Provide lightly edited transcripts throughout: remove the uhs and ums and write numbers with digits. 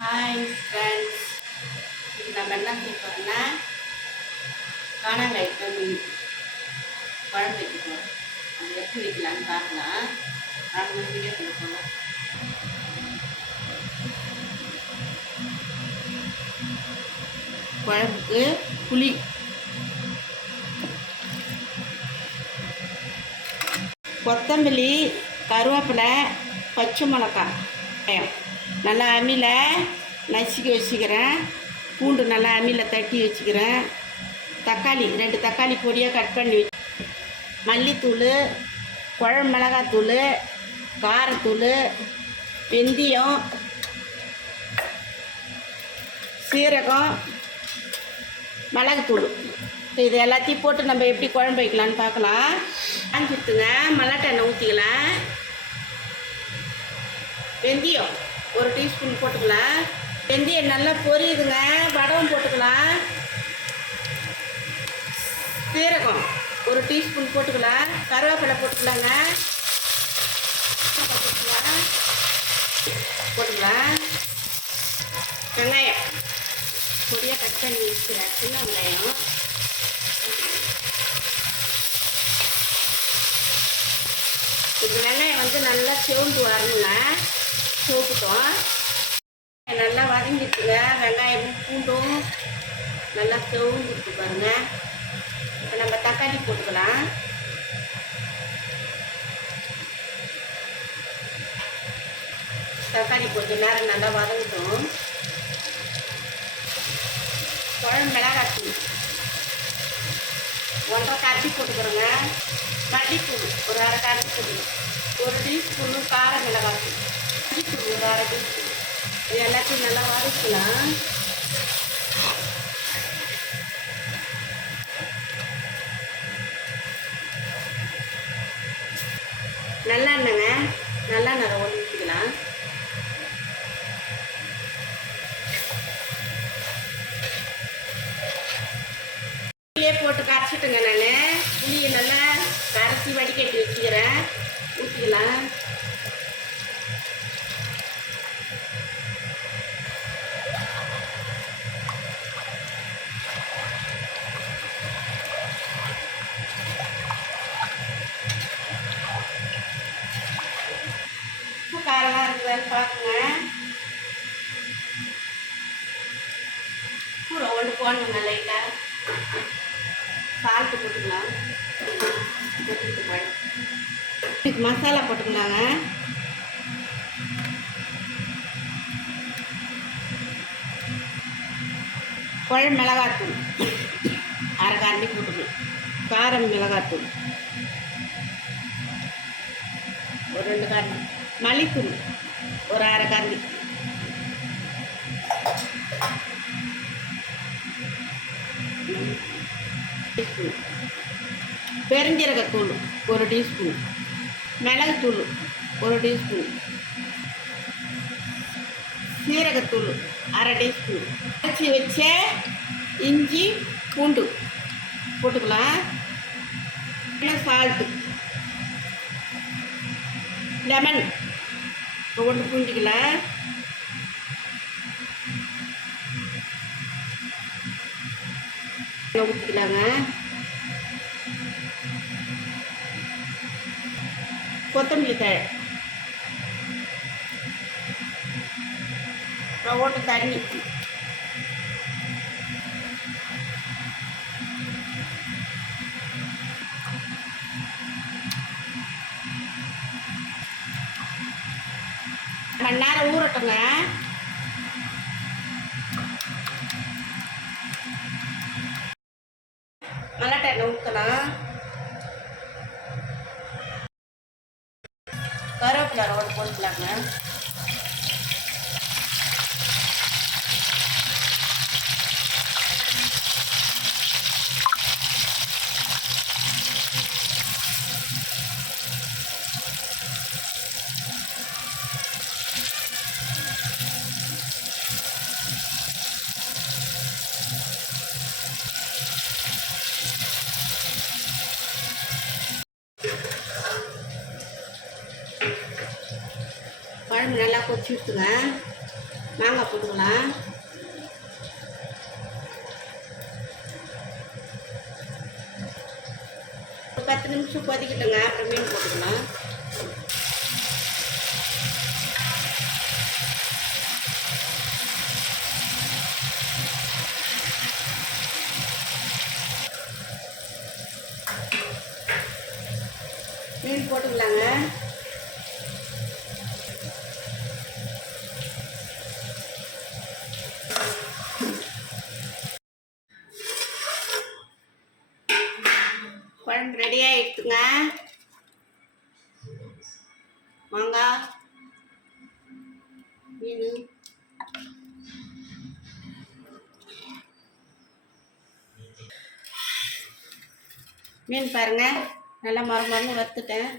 Hi friends, இது நம்ம என்ன செய்ய போகிறோம்னா காணாங்காய் மீன் குழம்பு வைக்க போகிறோம். அது எப்படி வைக்கலான்னு பார்க்கலாம். நாங்கள் வீடியோ செய்ய போகிறோம். குழம்புக்கு புளி, கொத்தமல்லி, கருவேப்பிலை, பச்சை மிளகாய் நல்லா அம்மியில் நசுக்கி வச்சுக்கிறேன். பூண்டு நல்லா அம்மியில் தட்டி வச்சுக்கிறேன். தக்காளி 2 தக்காளி பொடியாக கட் பண்ணி வச்சு, மல்லித்தூள், குழம்பு மிளகாத்தூள், காரத்தூள், வெந்தயம், சீரகம், மிளகுத்தூள், இது எல்லாத்தையும் போட்டு நம்ம எப்படி குழம்பு வைக்கலான்னு பார்க்கலாம். காஞ்சிட்டுங்க, மல்லாட்டை எண்ணெய் ஊற்றிக்கலாம். வெந்தயம் 1 டீஸ்பூன் போட்டுக்கலாம். வெந்தயம் நல்லா பொரியுதுங்க, வடகம் போட்டுக்கலாம். சீரகம் 1 டீஸ்பூன் போட்டுக்கலாம். கருவேப்பிலை போட்டுக்கலாங்க. போட்டுக்கலாம். வெங்காயம் பொடியாக கட் பண்ணி வச்சுக்கிறேன், சின்ன வெங்காயம். இந்த வெங்காயம் நல்லா சிவந்து வரணுங்க. சோப்புட்டோம் நல்லா வதங்கிட்டுங்க. வெங்காயமும் பூண்டும் நல்லா சிவந்துட்டு பாருங்க. இப்போ நம்ம தக்காளி போட்டுக்கலாம். தக்காளி கொஞ்சம் நேரம் நல்லா வதங்கட்டும். குழம்பு மிளகாத்தூள் 1.5 கரண்டி போட்டுக்கிறோங்க. மல்லித்தூள் 1 அரை கரண்டி போட்டுக்கணும். 1 டீஸ்பூனு கார மிளகாத்தூள், மல்லித்தூள் 1 அரை டீஸ்பூன். இது எல்லாத்தையும் நல்லா வதக்கலாம். நல்லெண்ணெங்க, நல்லெண்ணெய் ஒன்று ஊற்றிக்கலாம். புளியே போட்டு கரைச்சிட்டுங்க. நான் புளியை நல்லா கரைச்சி வடிகட்டி வச்சுக்கிறேன். ஊற்றிக்கலாம். உப்பு காரமாக இருக்குதான்னு பார்க்குங்க. கூட ஒன்று போடணுங்க. லைட்டாக சால்ட்டு போட்டுக்கலாம். மசாலா போட்டுக்கலாங்க. குழம்பு மிளகாத்தூள் 1/2 கரண்டி போட்டுக்கணும். காரம் மிளகாத்தூள் 2 கரண்டி. மல்லித்தூள் 1/2 கரண்டி. பெருஞ்சீரகத்தூள் 1 டீஸ்பூன். மிளகுத்தூள் 1 டீஸ்பூன். சீரகத்தூள் 1/2 டீஸ்பூன். அரைச்சி வச்ச இஞ்சி பூண்டு போட்டுக்கலாம். Salt, lemon 1 பூண்டிக்கலாம். ஊற்றிக்கலாங்க. கொத்தமல்லி தழை, ஒன்று தண்ணி, மணி நேரம் ஊறட்டுங்க. மல்லாட்டை எண்ணெய் ஊற்றலாம். கருவேப்பிலை ரோடு போட்டுக்கலாங்க. குழம்பு நல்லா கொதிச்சு விட்டுங்க. மாங்காய் போட்டுக்கலாம். ஒரு 10 நிமிஷம் கொதிக்கிட்டுங்க, அப்புறம் மீன் போட்டுக்கலாம். மீன் போட்டுக்கலாங்க. குழம்பு ரெடி ஆகிடுச்சுங்க. மாங்காய் மீன் மீன் பாருங்கள், நல்லா மரமரன்னு வறுத்துட்டேன்.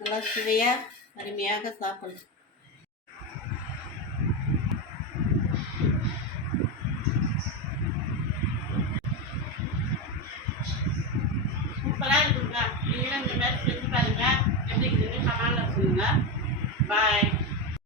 நல்லா சுவையாக அருமையாக சாப்பிடலாம்.